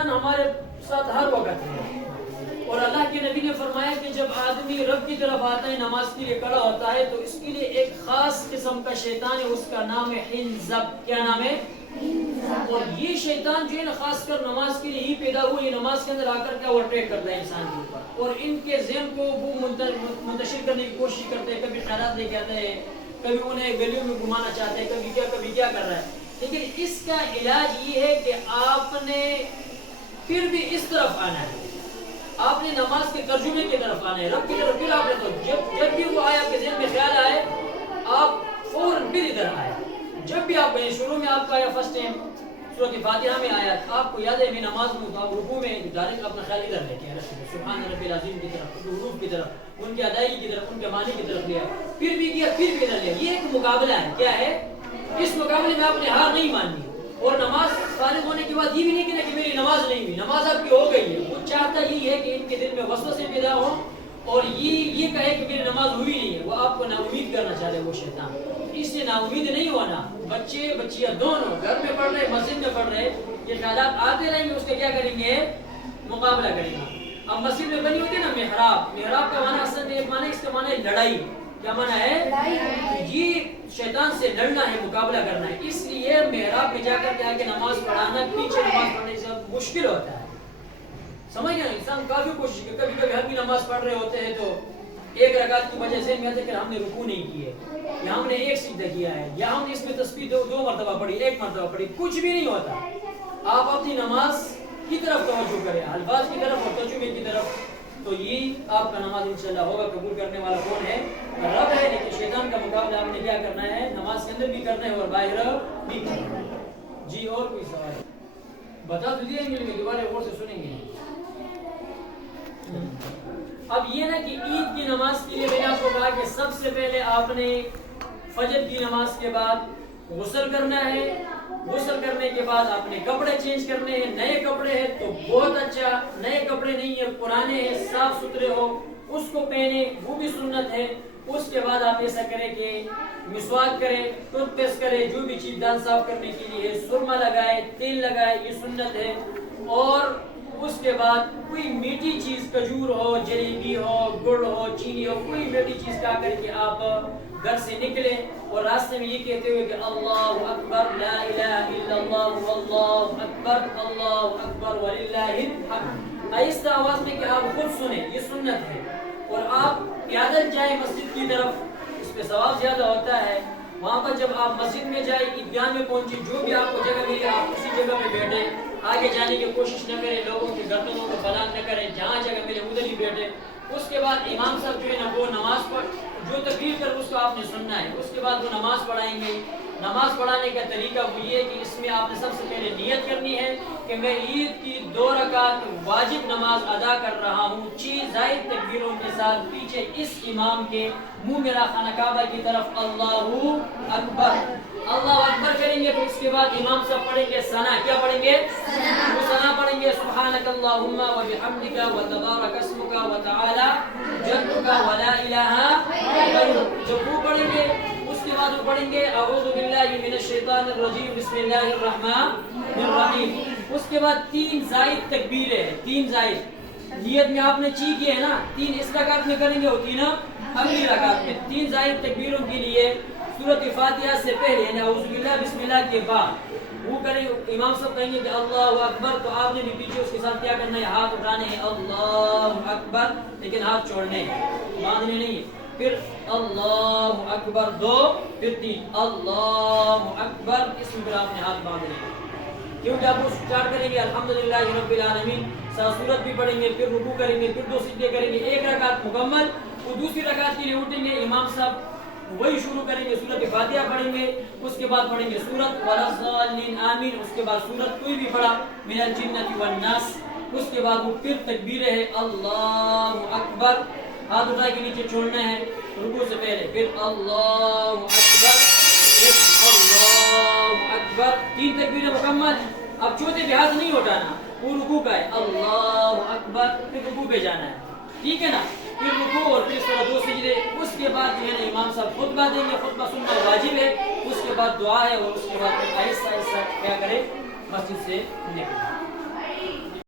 شیطان ہمارے ساتھ ہر وقت ہے، اور اللہ کے نبی نے فرمایا کہ جب آدمی رب کی طرف آتا ہے، نماز کے لیے کھڑا ہوتا ہے، تو اس کے لیے ایک خاص قسم کا شیطان ہے، اس کا نام ہے حنظب۔ کیا نام ہے؟ اور یہ شیطان جو ہے نا خاص کر نماز کے لیے ہی پیدا ہوا، یہ نماز کے اندر آ کر کے اوورٹیک کرتا ہے انسان کے اوپر، اور ان کے ذہن کو وہ منتشر کرنے کی کوشش کرتے ہیں، کبھی خیرات لے کے آتے ہیں، کبھی انہیں گلیوں میں گھمانا چاہتے ہیں، کبھی کیا کر رہا ہے۔ لیکن اس کا علاج یہ ہے کہ آپ نے پھر بھی اس طرف آنا ہے، آپ نے نماز کے ترجمے کی طرف آنا ہے، رب کی طرف۔ پھر آپ نے تو جب بھی وہ آئے آپ کے ذہن میں خیال آئے، آپ فوراً پھر ادھر آئے۔ جب بھی آپ گئے، شروع میں آپ کا آیا فرسٹ ٹائم سورۃ فاتحہ میں آیا، آپ کو یاد ہے میں نماز میں تو آپ رکوع میں ڈائریکٹ اپنا خیال ادھر لے کے سبحان ربی العظیم کی طرف، حروف کی طرف، ان کی ادائیگی کی طرف، ان کے معنی کی طرف لیا، پھر بھی کیا، پھر بھی ادھر لیا۔ یہ ایک مقابلہ ہے، کیا ہے؟ اس مقابلے میں آپ نے ہار نہیں ماننی، اور نماز فارغ ہونے کے بعد یہ بھی نہیں کہنا کہ میری نماز نہیں ہوئی، نماز آپ کی ہو گئی ہے۔ وہ چاہتا یہی ہے کہ ان کے دل میں وسوسے پیدا ہوں اور یہ کہے کہ میری نماز ہوئی نہیں ہے، وہ آپ کو نا امید کرنا چاہتے ہیں وہ شیطان۔ اس سے نا امید نہیں ہونا، بچے بچیاں دونوں گھر میں پڑھ رہے، مسجد میں پڑھ رہے، یہ خیالات آتے رہیں گے، اس کا کیا کریں گے؟ مقابلہ کریں گے۔ اب مسجد میں بنی ہوتی ہے نا محراب، محراب کا معنی اصل میں ایک معنی، اس کا معنی ہے لڑائی۔ کیا معنی ہے؟ یہ شیطان سے لڑنا ہے، مقابلہ کرنا ہے۔ اس لیے محراب میں جا کر کے آگے نماز پڑھانا پیچھے نماز پڑھنے سے مشکل ہوتا ہے۔ سمجھ گئے؟ انسان کافی کوشش کی، کبھی کبھی ہم بھی نماز پڑھ رہے ہوتے ہیں تو ایک رکعت کی وجہ سے میں کہ ہم نے رکوع نہیں کیے، یا ہم نے ایک سجدہ کیا ہے، یا ہم نے اس میں تسبیح دو مرتبہ پڑھی، ایک مرتبہ پڑھی، کچھ بھی نہیں ہوتا۔ آپ اپنی نماز کی طرف توجہ کریں، الفاظ کی طرف اور ترجمے کی طرف، تو یہ آپ کا نماز انشاءاللہ ہوگا۔ قبول کرنے والا کون ہے؟ رب ہے۔ لیکن شیطان کا مقابلہ آپ نے کیا کرنا ہے؟ نماز کے اندر بھی کرنا ہے اور باہر بھی کرنا ہے۔ جی اور کوئی سوال بتا تو دیا انگلش میں، دوبارہ غور سے سنیں گے۔ اب یہ نا کہ عید کی نماز کے لیے میں نے آپ کو کہا کہ سب سے پہلے آپ نے فجر کی نماز کے بعد غسل کرنا ہے، غسل کرنے کے بعد آپ نے کپڑے چینج کرنے ہیں، نئے کپڑے ہیں تو بہت اچھا، نئے کپڑے نہیں ہیں، پرانے ہیں، صاف ستھرے ہو اس کو پہنے، وہ بھی سنت ہے۔ اس کے بعد آپ ایسا کریں کہ مسواک کریں، ٹوتھ پیسٹ کریں، جو بھی چیز دانت صاف کرنے کے لیے، سرما لگائے، تیل لگائے، یہ سنت ہے۔ اور اس کے بعد کوئی میٹھی چیز، کھجور ہو، جلیبی ہو، گڑ ہو، چینی ہو، کوئی میٹھی چیز کھا کر کے آپ گھر سے نکلیں، اور راستے میں یہ کہتے ہوئے کہ اللہ اکبر لا الہ الا اللہ واللہ اکبر اللہ اکبر وللہ الحمد، آہستہ آواز میں کہ آپ خود سنیں، یہ سنت ہے۔ اور آپ پیادل جائیں مسجد کی طرف، اس پہ ثواب زیادہ ہوتا ہے۔ وہاں پر جب آپ مسجد میں جائیں، عیدگاہ میں پہنچے، جو بھی آپ کو جگہ ملی آپ اسی جگہ پہ بیٹھے، آگے جانے کی کوشش نہ کریں، لوگوں کے گردنوں کو بلند نہ کریں، جہاں جگہ ملے ادھر ہی بیٹھے۔ اس کے بعد امام صاحب جو ہے نا وہ نماز پڑھ، جو تقریر کر اس کو آپ نے سننا ہے، اس کے بعد وہ نماز پڑھائیں گے۔ نماز پڑھانے کا طریقہ وہ یہ ہے کہ اس میں آپ نے سب سے پہلے نیت کرنی ہے کہ میں عید کی 2 رکعت واجب نماز ادا کر رہا ہوں، 6 زائد تکبیروں کے ساتھ، پیچھے اس امام کے منہ میرا خانہ کعبہ کی طرف، اللہ اکبر، اللہ اکبر کریں گے۔ تو اس کے بعد امام صاحب پڑھیں گے ثنا، کیا پڑھیں گے؟ وہ ثنا پڑھیں گے، سبحانک اللہم وبحمدک وتبارک اسمک وتعالی جدک ولا الہ غیرک، جب وہ پڑھیں گے اس کے بعد وہ پڑھیں گے اعوذ باللہ من الشیطان الرجیم بسم اللہ الرحمن الرحیم۔ اس کے بعد 3 زائد تکبیریں ہیں، 3 زائد، نیت میں آپ نے چی کی ہے نا، 3 اس رکعت میں کریں گے اور 3 اگلی رکعت میں۔ 3 زائد تکبیروں کے لیے سورۃ فاتحہ سے پہلے یعنی اعوذ باللہ بسم اللہ کے بعد وہ کریں، امام صاحب کہیں گے کہ اللہ اکبر، تو آپ نے بھی پیچھے اس کے ساتھ کیا کرنا ہے؟ ہاتھ اٹھانے ہیں، اللہ اکبر، لیکن ہاتھ چھوڑنے ہیں، باندھنے نہیں ہے۔ پھر اللہ اکبر 2، پھر 3 اللہ اکبر، اس میں پھر آپ نے ہاتھ باندھنے ہیں، کیونکہ آپ وہ اسٹارٹ کریں گے الحمدللہ رب العالمین، سورت بھی پڑھیں گے، پھر رکوع کریں گے، پھر 2 سجدے کریں گے، 1 رکعت مکمل۔ وہ دوسری رکعت کے لیے اٹھیں گے، امام صاحب وہی شروع کریں گے، سورۃ فاتحہ پڑھیں گے، اس کے بعد پڑھیں گے سورۃ ولا الضالین آمین، اس کے بعد سورۃ کوئی بھی پڑھا من الجنۃ والناس، اس کے بعد وہ پھر تکبیریں ہے اللہ اکبر، ہاتھ اٹھا کے نیچے چھوڑنا ہے رکوع سے پہلے، پھر اللہ اکبر، پھر اللہ اکبر، 3 تکبیریں مکمل۔ اب چوتھے پہ ہاتھ نہیں اٹھانا، وہ رکوع کا ہے، اللہ اکبر، پھر رکوع پہ جانا ہے، ٹھیک ہے نا؟ پھر رکوع اور پھر اس طرح 2 سجدے، اس کے بعد جو ہے نا امام صاحب خطبہ دیں گے، خطبہ سننا واجب ہے، اس کے بعد دعا ہے، اور اس کے بعد آہستہ آہستہ کیا کرے؟ مسجد سے نکلے۔